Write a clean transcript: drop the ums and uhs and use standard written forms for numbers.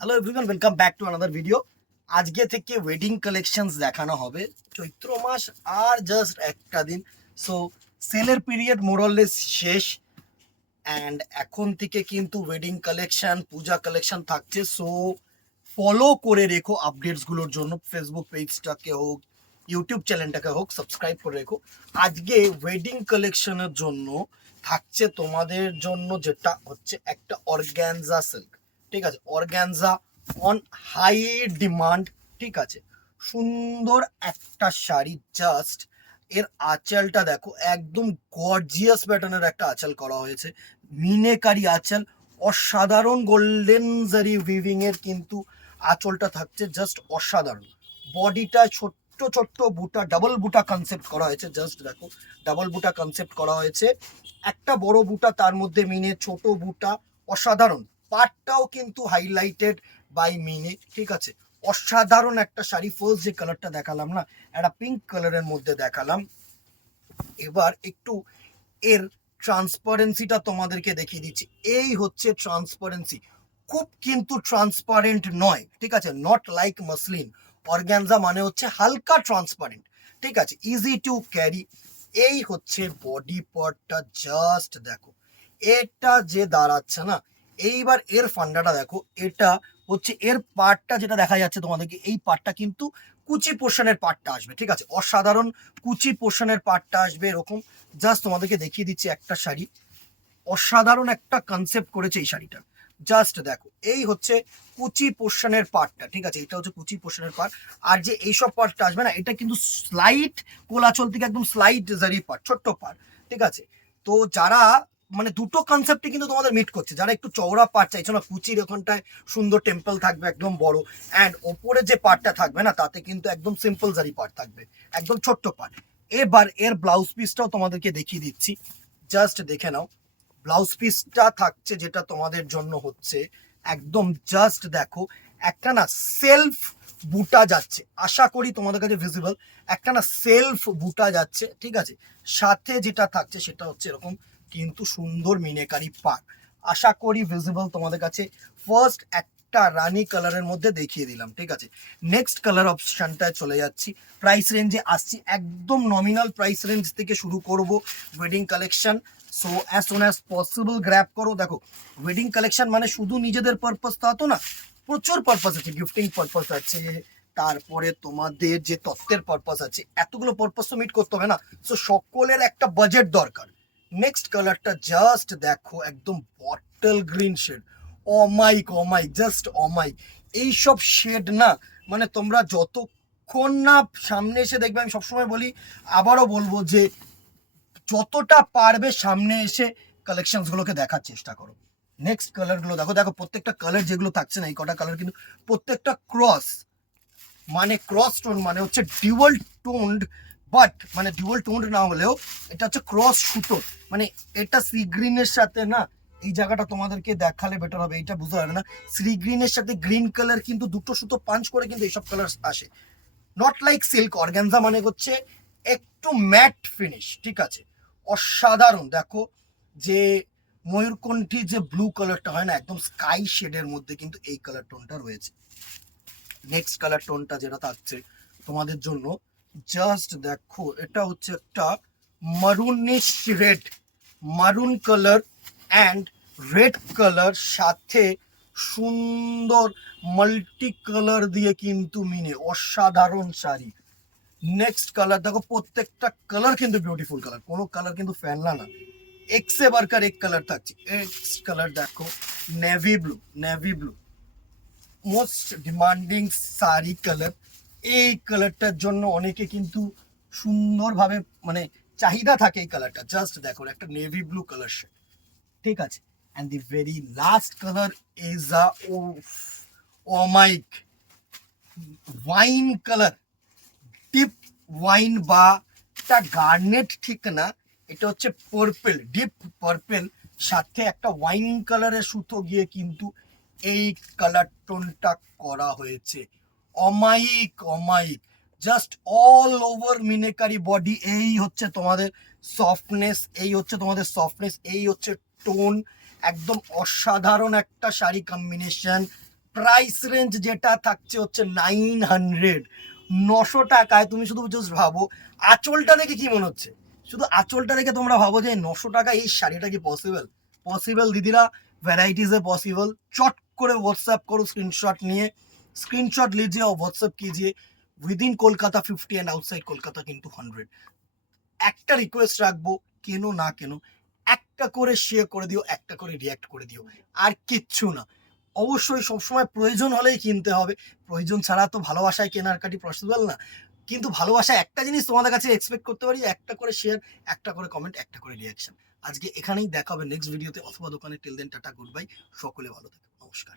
Hello everyone, welcome back to another video. আজকে থেকে wedding collections দেখানো হবে। চৈত্র মাস আর জাস্ট একটা দিন, সো সেলের পিরিয়ড মোরলেস শেষ। অ্যান্ড এখন থেকে কিন্তু ওয়েডিং কালেকশন, পূজা কালেকশন থাকছে। সো ফলো করে রেখো আপডেটসগুলোর জন্য, ফেসবুক পেজটাকে হোক, ইউটিউব চ্যানেলটাকে হোক, সাবস্ক্রাইব করে রেখো। আজকে ওয়েডিং কালেকশনের জন্য থাকছে তোমাদের জন্য যেটা হচ্ছে একটা অর্গ্যানজা সিল্ক। ঠিক আছে, অর্গ্যানজা অন হাই ডিমান্ড। ঠিক আছে, সুন্দর একটা শাড়ি। জাস্ট এর আঁচলটা দেখো, একদম গর্জিয়াস প্যাটার্নের একটা আঁচল করা হয়েছে, মিনেকারি আঁচল। অসাধারণ গোল্ডেন জারি উইভিং এর কিন্তু আঁচলটা থাকছে, জাস্ট অসাধারণ। বডিটা ছোট্ট ছোট্ট বুটা, ডাবল বুটা কনসেপ্ট করা হয়েছে। জাস্ট দেখো, ডাবল বুটা কনসেপ্ট করা হয়েছে, একটা বড় বুটা, তার মধ্যে মিনে, ছোট বুটা। অসাধারণ, পাটটাও কিন্তু হাইলাইটেড বাই মিনে। ঠিক আছে, অসাধারণ একটা শাড়ি। ফার্স্ট যে কালারটা দেখালাম না, একটা পিঙ্ক কালারের মধ্যে দেখালাম, এবার একটু এর ট্রান্সপারেন্সিটা তোমাদেরকে দেখিয়ে দিচ্ছি। এই হচ্ছে ট্রান্সপারেন্সি, খুব কিন্তু ট্রান্সপারেন্ট নয়। ঠিক আছে, নট লাইক মাসলিন। অর্গ্যানজা মানে হচ্ছে হালকা ট্রান্সপারেন্ট। ঠিক আছে, ইজি টু ক্যারি। এই হচ্ছে বডি পার্টটা, জাস্ট দেখো এটা যে দাঁড়াচ্ছে না। এইবার এর ফান্ডাটা দেখো, এটা হচ্ছে এর পার্টটা যেটা দেখা যাচ্ছে তোমাদেরকে, এই পার্টটা কিন্তু কুচি পোর্শনের পার্টটা আসবে। ঠিক আছে, অসাধারণ কুচি পোর্শনের পার্টটা আসবে এরকম। জাস্ট তোমাদেরকে দেখিয়ে দিচ্ছি একটা শাড়ি, অসাধারণ একটা কনসেপ্ট করেছে এই শাড়িটা। জাস্ট দেখো, এই হচ্ছে কুচি পোর্শনের পার্টটা। ঠিক আছে, এটা হচ্ছে কুচি পোর্শনের পার্ট। আর যে এইসব পার্টটা আসবে না, এটা কিন্তু স্লাইট কোলাচল থেকে একদম স্লাইট জারি পার্ট, ছোট্ট পার্ট। ঠিক আছে, তো যারা মানে দুটো কনসেপ্টে কিন্তু তোমাদের মিট করছে, যারা একটু চওড়া পার্ট চাইছো না, কুচির ওখানটায় সুন্দর টেম্পল থাকবে একদম বড়, অ্যান্ড ওপরে যে পার্টটা থাকবে না, তাতে কিন্তু একদম সিম্পল জারি পার্ট থাকবে, একদম ছোট্ট পার্ট। এবার এর ব্লাউজ পিসটাও তোমাদেরকে দেখিয়ে দিচ্ছি, জাস্ট দেখে নাও। ব্লাউজ পিসটা থাকছে যেটা তোমাদের জন্য হচ্ছে একদম, জাস্ট দেখো, একটা না সেলফ বুটা যাচ্ছে, আশা করি তোমাদের কাছে ভিজিবল, একটা না সেলফ বুটা যাচ্ছে। ঠিক আছে, সাথে যেটা থাকছে সেটা হচ্ছে এরকম কিন্তু সুন্দর মিনেকারি পার, আশা করি ভিজিবল তোমাদের কাছে। ফার্স্ট একটা রানী কালারের মধ্যে দেখিয়ে দিলাম। ঠিক আছে, নেক্সট কালার অপশনটায় চলে যাচ্ছি। প্রাইস রেঞ্জে আসছি, একদম নমিনাল প্রাইস রেঞ্জ থেকে শুরু করব wedding collection. So as soon as possible grab করো। দেখো, ওয়েডিং কালেকশন মানে শুধু নিজেদের পারপাস তা তো না, প্রচুর পারপাস আছে, গিফটিং পারপাস আছে, তারপরে তোমাদের যে তত্ত্বের পারপাস আছে, এতগুলো পারপাস তো মিট করতে হবে না। সো সকলের একটা বাজেট দরকার। নেক্সট কালারটা জাস্ট দেখো, একদম বটল গ্রিন শেড। অমাইক অমাইক, জাস্ট অমাইক। এইসব শেড না, মানে তোমরা যতক্ষণ না সামনে এসে দেখবে, আমি সবসময় বলি, আবারও বলবো যে যতটা পারবে সামনে এসে কালেকশনস গুলোকে দেখার চেষ্টা করো। নেক্সট কালার গুলো দেখো, দেখো প্রত্যেকটা কালার যেগুলো থাকছে না, এই কটা কালার কিন্তু প্রত্যেকটা ক্রস, মানে ক্রস টোন, মানে হচ্ছে ডিউয়াল টোন্ড, বাট মানে ডিউয়াল টোন্ড না হলেও এটা হচ্ছে ক্রস সুতো। মানে এটা সি গ্রিনের সাথে না, এই জায়গাটা তোমাদেরকে দেখালে বেটার হবে, এটা বুঝতে পারবে না। সি গ্রিনের সাথে গ্রিন কালার কিন্তু দুটো সুতো পাঞ্চ করে কিন্তু এইসব কালার আসে। নট লাইক সিল্ক, অর্গানজা মানে হচ্ছে একটু ম্যাট ফিনিশ। ঠিক আছে, অসাধারণ। দেখো যে ময়ূরকণ্ঠী যে ব্লু কালারটা হয় না, একদম স্কাই শেডের মধ্যে কিন্তু এই কালার টোনটা রয়েছে। নেক্সট কালার টোনটা যেটা থাকছে তোমাদের জন্য, জাস্ট দেখো, এটা হচ্ছে একটা maroonish red, maroon colour and red colour, সাথে সুন্দর মাল্টি কালার দিয়ে কিন্তু মিনে, অসাধারণ শাড়ি। নেক্সট কালার দেখো, প্রত্যেকটা কালার কিন্তু বিউটিফুল কালার, কোনো কালার কিন্তু ফ্যানলা না, এক সে বারকার এক কালার থাকছে। নেক্সট কালার দেখো, navy blue, navy blue most demanding sari colour. এই কালারটার জন্য অনেকে কিন্তু সুন্দরভাবে মানে চাহিদা থাকে এই কালারটা। জাস্ট দেখো, একটা নেভি ব্লু কালার শেড। ঠিক আছে, and the very last colour is a ওমাইক ওয়াইন কালার, ডিপ ওয়াইন বা একটা গার্নেট, ঠিক না, এটা হচ্ছে পার্পেল, ডিপ পার্পেল, সাথে একটা ওয়াইন কালারের সুতো গিয়ে কিন্তু এই কালার টোনটা করা হয়েছে। অমাইক অমাইক, just all over meenakari body. এই হচ্ছে তোমাদের সফটনেস, এই হচ্ছে তোমাদের সফটনেস, এই হচ্ছে টোন। একদম অসাধারণ একটা শাড়ি কম্বিনেশন। প্রাইস রেঞ্জ যেটা থাকছে হচ্ছে 900 টাকায়। তুমি শুধু জাস্ট ভাবো, আঁচলটা দেখে কি মনে হচ্ছে, শুধু আঁচলটা দেখে তোমরা ভাবো যে 900 টাকা এই শাড়িটা কি পসিবল? পসিবল দিদিরা, ভ্যারাইটিজ এ পসিবল। চট করে হোয়াটসঅ্যাপ করো স্ক্রিনশট নিয়ে, स्क्रीनशॉट लीजिए और व्हाट्सएप कीजिए। With in Kolkata 50 and outside Kolkata কিন্তু 100। একটা রিকোয়েস্ট রাখবো, কেন না কেন একটা করে শেয়ার করে দিও, একটা করে রিয়াক্ট করে দিও, আর কিচ্ছু না। অবশ্যই সবসময় প্রয়োজন হলেই কিনতে হবে, প্রয়োজন ছাড়া তো ভালোবাসায় কেনাকাটি পসিবল না। কিন্তু ভালোবাসা একটা জিনিস তোমাদের কাছে এক্সপেক্ট করতে পারি, একটা করে শেয়ার, একটা করে কমেন্ট, একটা করে রিয়াকশন। আজকে এখানেই দেখা হবে নেক্সট ভিডিওতে অথবা দোকানে। Till then tata, goodbye, সকলে ভালো থাকো, নমস্কার।